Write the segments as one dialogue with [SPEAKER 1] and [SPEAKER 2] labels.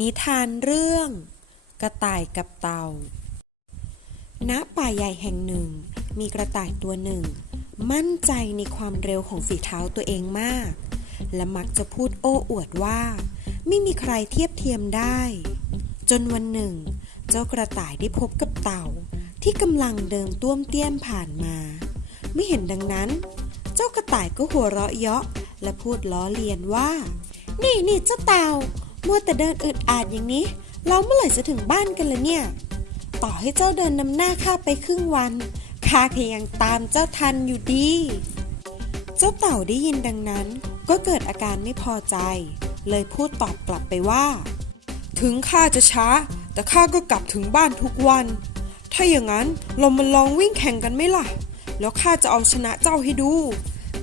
[SPEAKER 1] นิทานเรื่อง กระต่ายกับเต่า ณ ป่าใหญ่แห่งหนึ่ง มีกระต่ายตัวหนึ่ง มั่นใจในความเร็วของฝีเท้าตัวเองมาก และมักจะพูดโอ้อวดว่า ไม่มีใครเทียบเทียมได้ จนวันหนึ่ง เจ้ากระต่ายได้พบกับเต่า ที่กำลังเดินต้วมเตี้ยมผ่านมา ไม่เห็นดังนั้น เจ้ากระต่ายก็หัวเราะเยาะและพูดล้อเลียนว่า นี่นี่เจ้าเต่า มัวแต่เดินอึดอาดอย่างนี้ เราเมื่อไหร่จะถึงบ้านกันล่ะเนี่ย ต่อให้เจ้าเดินนำหน้าข้าไปครึ่งวันข้าก็ยังตามเจ้าทันอยู่ดี เจ้าเต่าได้ยินดังนั้นก็เกิดอาการไม่พอใจ เลยพูดตอบกลับไปว่า ถึงข้าจะช้า แต่ข้าก็กลับถึงบ้านทุกวัน ถ้าอย่างนั้นเรามาลองวิ่งแข่งกันไหมล่ะ แล้วข้าจะเอาชนะเจ้าให้ดู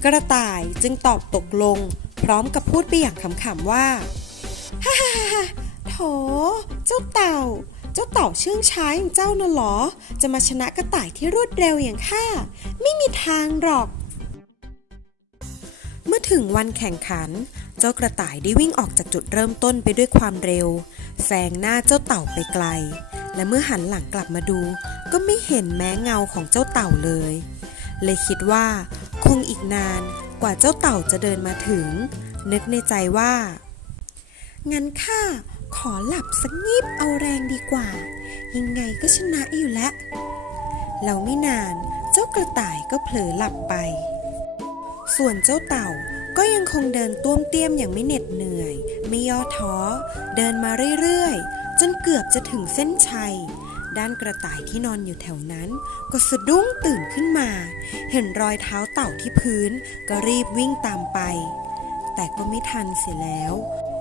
[SPEAKER 1] กระต่ายจึงตอบตกลง พร้อมกับพูดไปอย่างขำๆว่า ฮ่าฮ่าโถ เจ้าเต่า เจ้าเต่าเชื่องช้าอย่างเจ้าน่ะหรอ จะมาชนะกระต่ายที่รวดเร็วอย่างข้า ไม่มีทางหรอก เมื่อถึงวันแข่งขัน เจ้ากระต่ายได้วิ่งออกจากจุดเริ่มต้นไปด้วยความเร็ว แซงหน้าเจ้าเต่าไปไกล และเมื่อหันหลังกลับมาดู ก็ไม่เห็นแม้เงาของเจ้าเต่าเลย เลยคิดว่า คงอีกนานกว่าเจ้าเต่าจะเดินมาถึง นึกในใจว่า งั้นข้าขอหลับสักงีบเอาแรงดีกว่า ยังไงก็ชนะอยู่แล้วแล้วไม่นานเจ้ากระต่ายก็เผลอหลับไป ส่วนเจ้าเต่าก็ยังคงเดินต้วมเตี้ยมอย่างไม่เหน็ดเหนื่อย ไม่ย่อท้อ เดินมาเรื่อยๆ จนเกือบจะถึงเส้นชัย ด้านกระต่ายที่นอนอยู่แถวนั้น ก็สะดุ้งตื่นขึ้นมา เห็นรอยเท้าเต่าที่พื้น ก็รีบวิ่งตามไป แต่ก็ไม่ทันเสียแล้ว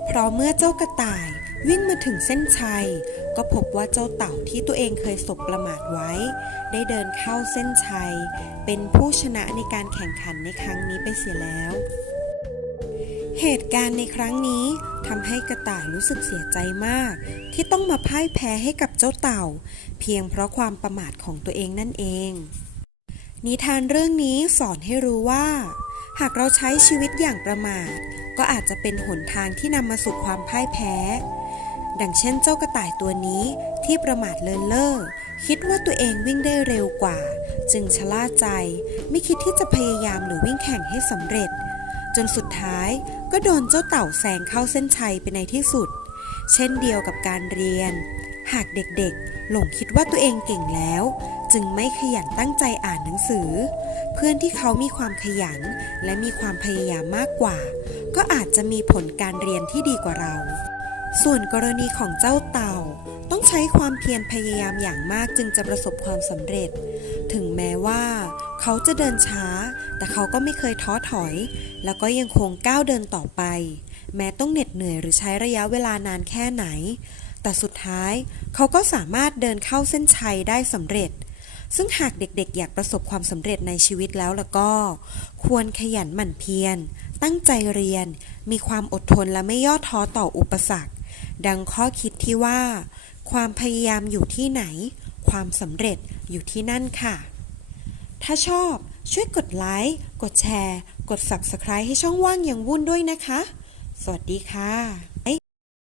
[SPEAKER 1] เพราะเมื่อเจ้ากระต่ายวิ่งมาถึงเส้นชัย ก็พบว่าเจ้าเต่าที่ตัวเองเคยสบประมาทไว้ ได้เดินเข้าเส้นชัย เป็นผู้ชนะในการแข่งขันในครั้งนี้ไปเสียแล้ว เหตุการณ์ในครั้งนี้ทำให้กระต่ายรู้สึกเสียใจมาก ที่ต้องมาพ่ายแพ้ให้กับเจ้าเต่า เพียงเพราะความประมาทของตัวเองนั่นเอง นิทานเรื่องนี้สอนให้รู้ว่า หากเราใช้ชีวิตอย่างประมาท ก็อาจจะเป็นหนทางที่นำมาสู่ความพ่ายแพ้ ดังเช่นเจ้ากระต่ายตัวนี้ที่ประมาทเลินเล่อคิดว่าตัวเองวิ่งได้เร็วกว่า จึงชะล่าใจ ไม่คิดที่จะพยายามหรือวิ่งแข่งให้สำเร็จ จนสุดท้ายก็โดนเจ้าเต่าแซงเข้าเส้นชัยไปในที่สุด เช่นเดียวกับการเรียน หากเด็กๆ หลงคิดว่าตัวเองเก่งแล้ว จึงไม่ขยันตั้งใจอ่านหนังสือ เพื่อนที่เขามีความขยันและมีความพยายามมากกว่า ก็อาจจะมีผลการเรียนที่ดีกว่าเรา ส่วนกรณีของเจ้าเต่า ต้องใช้ความเพียรพยายามอย่างมากจึงจะประสบความสำเร็จ ถึงแม้ว่า เขาจะเดินช้า แต่เขาก็ไม่เคยท้อถอย แล้วก็ยังคงก้าวเดินต่อไป แม้ต้องเหน็ดเหนื่อยหรือใช้ระยะเวลานานแค่ไหน แต่สุดท้ายเขาก็สามารถเดินเข้าเส้นชัยได้สำเร็จ ซึ่งหากเด็กๆ อยากประสบความสำเร็จในชีวิตแล้วล่ะก็ ควรขยันหมั่นเพียร ตั้งใจเรียน มีความอดทนและไม่ย่อท้อต่ออุปสรรค ดังข้อคิดที่ว่า ความพยายามอยู่ที่ไหน ความสำเร็จอยู่ที่นั่นค่ะ ถ้าชอบช่วยกดไลค์ กดแชร์ กด Subscribe ให้ช่องว่างอย่างวุ่นด้วยนะคะ สวัสดีค่ะ